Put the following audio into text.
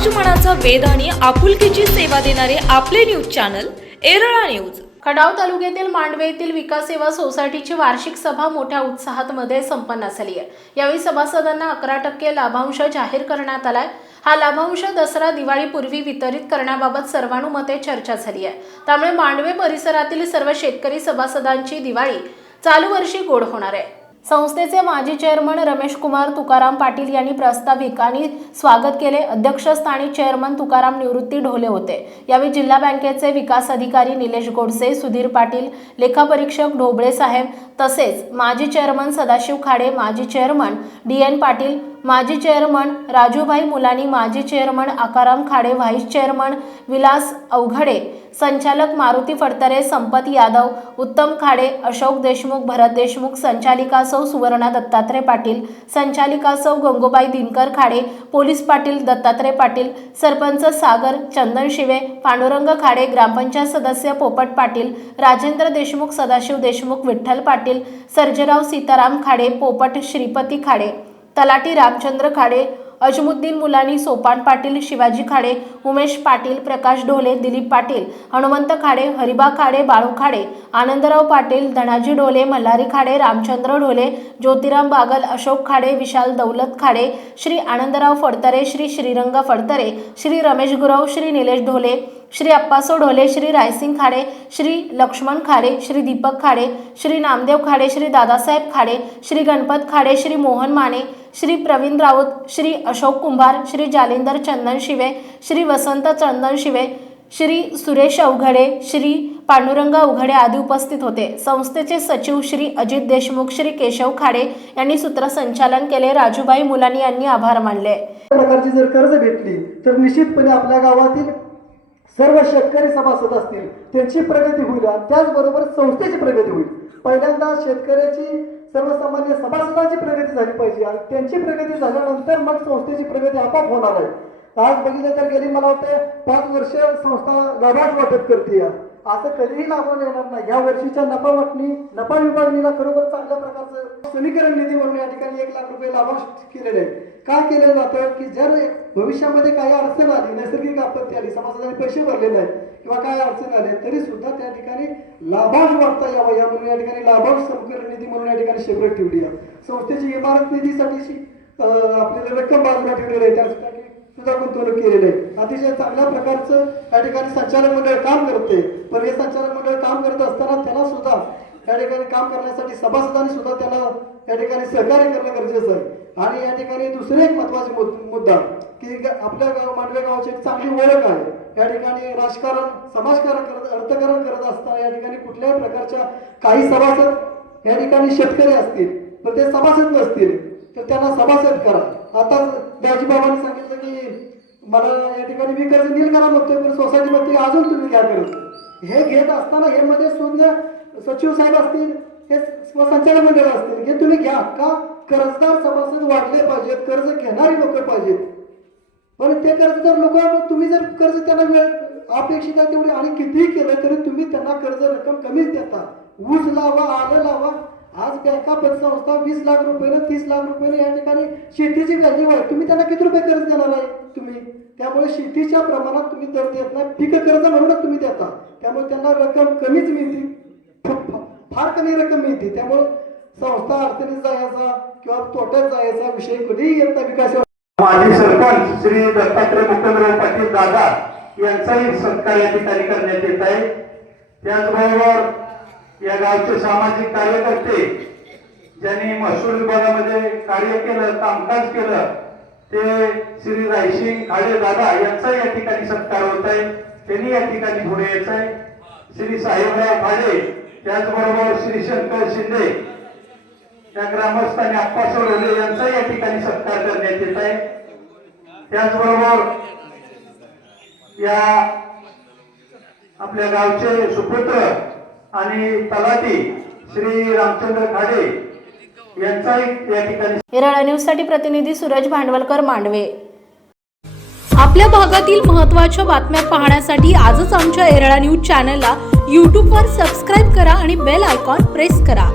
समाजमनाचा वेद आणि आपुलकीची सेवा देणारे आपले न्यूज चॅनल एरळा न्यूज. खडाव तालुक्यातील मांडवे येथील विकास सेवा सोसायटीची वार्षिक सभा मोठ्या उत्साहात मध्ये संपन्न झाली आहे. यावेळी सभासदांना अकरा टक्के लाभांश जाहीर करण्यात आलाय. हा लाभांश दसरा दिवाळीपूर्वी वितरित करण्याबाबत सर्वानुमते चर्चा झाली आहे. त्यामुळे मांडवे परिसरातील सर्व शेतकरी सभासदांची दिवाळी चालू वर्षी गोड होणार आहे. संस्थेचे माजी चेअरमन रमेश कुमार तुकाराम पाटील यांनी प्रास्ताविक आणि स्वागत केले. अध्यक्षस्थानी चेअरमन तुकाराम निवृत्ती ढोले होते. यावेळी जिल्हा बँकेचे विकास अधिकारी निलेश गोडसे सुधीर पाटील लेखापरीक्षक ढोबळे साहेब तसेच माजी चेअरमन सदाशिव खाडे माजी चेअरमन डी एन पाटील माजी चेअरमन राजूभाई मुलानी माजी chairman Akaram Khade vice chairman Vilas Avaghade संचालक मारुती फडतरे संपत यादव उत्तम खाडे अशोक देशमुख भरत देशमुख संचालिका सौ सुवर्णा दत्तात्रय पाटील संचालिका सौ गंगोबाई दिनकर खाडे पोलीस पाटील दत्तात्रय पाटील सरपंच सागर चंदन शिवे पांडुरंग खाडे ग्रामपंचायत सदस्य पोपट पाटील राजेंद्र देशमुख सदाशिव देशमुख विठ्ठल पाटील सर्जेराव सीताराम खाडे पोपट श्रीपती खाडे. तलाटी रामचंद्र खाडे अजमुद्दीन मुलानी सोपान पाटील शिवाजी खाडे उमेश पाटील प्रकाश ढोले दिलीप पाटील हनुमंत खाडे हरिबा खाडे बाळू खाडे आनंदराव पाटील धनाजी ढोले मल्हारी खाडे रामचंद्र ढोले ज्योतिराम बागल अशोक खाडे विशाल दौलत खाडे श्री आनंदराव फडतरे श्री श्रीरंग फडतरे श्री रमेश गुरव श्री निलेश ढोले श्री अप्पासो ढोले श्री रायसिंग खाडे श्री लक्ष्मण खाडे श्री दीपक खाडे श्री नामदेव खाडे श्री दादासाहेब खाडे श्री गणपत खाडे श्री मोहन माने श्री प्रवीण राऊत श्री अशोक कुंभार श्री जालिंदर चंदन शिवे श्री वसंत चंदन शिवे श्री सुरेश अवघडे श्री पांडुरंग अवघडे आदी उपस्थित होते. संस्थेचे सचिव श्री अजित देशमुख श्री केशव खाडे यांनी सूत्रसंचालन केले. राजूबाई मुलानी यांनी आभार मानले. प्रकारची जर कर्ज भेटली तर निश्चितपणे आपल्या गावातील सर्व शेतकरी सभासद असतील त्यांची प्रगती होईल आणि त्याचबरोबर संस्थेची प्रगती होईल. पहिल्यांदा शेतकऱ्याची सर्वसामान्य सभासदांची प्रगती झाली पाहिजे आणि त्यांची प्रगती झाल्यानंतर मग संस्थेची प्रगती आपोआप होणार आहे. आज बघितलं तर गेली मला वाटतं पाच वर्ष संस्था लाभांश वाटप करते या. असं कधीही लाभून येणार नाही. या वर्षीच्या नफा वाटणी नफा विभागणीला खरोखर चांगल्या प्रकारचं समीकरण निधी म्हणून या ठिकाणी एक लाख रुपये लाभांश केलेले आहे काय केलं जातं की जर भविष्यामध्ये काही अडचण आली नैसर्गिक आपत्ती आली समाजाने पैसे भरले नाही किंवा काय अडचण आले तरी सुद्धा त्या ठिकाणी लाभांश वाटता यावा. या म्हणून या ठिकाणी लाभांश समीकरण निधी म्हणून या ठिकाणी सेपरेट ठेवली आहे. संस्थेची इमारत निधीसाठी आपल्याला रक्कम बाजूला ठेवलेली आहे. त्यासाठी सुद्धा गुंतवणूक केलेली आहे. अतिशय चांगल्या प्रकारचं या ठिकाणी संचालक मंडळ काम करते. पण हे संचालक मंडळ काम करत असताना त्याला सुद्धा या ठिकाणी काम करण्यासाठी सभासदांनी सुद्धा त्याला या ठिकाणी सहकार्य करणं गरजेचं आहे. आणि या ठिकाणी दुसरे एक महत्त्वाचे मुद्दा की आपल्या गाव मांडवे गावाची एक चांगली ओळख आहे. या ठिकाणी राजकारण समाजकारण करत अर्थकारण करत असताना या ठिकाणी कुठल्याही प्रकारच्या काही सभासद या ठिकाणी शेतकरी असतील तर ते सभासद नसतील तर त्यांना सभासद करा. आता दाजीबाबांनी सांगितलं की मला या ठिकाणी मी कर्ज नील करा बघतोय पण सोसायटीमध्ये अजून तुम्ही घ्या करत हे घेत असताना हे मध्ये सुद्धा सचिव साहेब असतील हे संचालक मंडळ असतील हे तुम्ही घ्या का कर्जदार सभासद वाढले पाहिजेत कर्ज घेणारी लोक पाहिजेत. पण ते कर्जदार लोक तुम्ही जर कर्ज त्यांना वेळ अपेक्षित आहे तेवढी आणि कितीही केलं तरी तुम्ही त्यांना कर्ज रक्कम कमीच देता. ऊस लावा आलं लावा आज बँका पतसंस्था वीस लाख रुपये तीस लाख रुपये या ठिकाणी शेतीची व्हॅल्यू आहे. तुम्ही त्यांना किती रुपये कर्ज देणार आहे? तुम्ही. त्यामुळे शेतीच्या प्रमाणात तुम्ही दर देत नाही. पीक कर्ज म्हणूनच तुम्ही देता. त्यामुळे त्यांना रक्कम कमीच मिळते. फार कमी रक्कम मिळते. त्यामुळे संस्था अडचणीत जायचा किंवा तोट्यात जायचा विषय कधीही येत नाही. विकास माजी सरपंच श्री दत्तात्रय मुकुंदराव पाटील दादा यांचाही सत्कार या ठिकाणी करण्यात येत आहे. त्याचबरोबर या गावचे सामाजिक कार्यकर्ते ज्यांनी महसूल विभागामध्ये कार्य केलं कामकाज केलं ते श्री रायसिंग खाडे दादा यांचा या ठिकाणी सत्कार होत आहे. त्यांनी या ठिकाणी पुढे यायचं आहे. श्री साहेबराव खाडे त्याचबरोबर श्री शंकर शिंदे त्या ग्रामस्थांनी आप्पा सोडवले यांचा या ठिकाणी सत्कार करण्यात येत आहे. त्याचबरोबर या आपल्या गावचे सुपुत्र आणि तलाठी श्री रामचंद्र खाडे ठिकाणी एरळा न्यूजसाठी प्रतिनिधी सूरज भांडवलकर मांडवे. आपल्या भागातील महत्त्वाच्या बातम्या पाहण्यासाठी आजच आमच्या एरळा न्यूज चॅनलला यूट्यूबवर सबस्क्राईब करा आणि बेल आयकॉन प्रेस करा.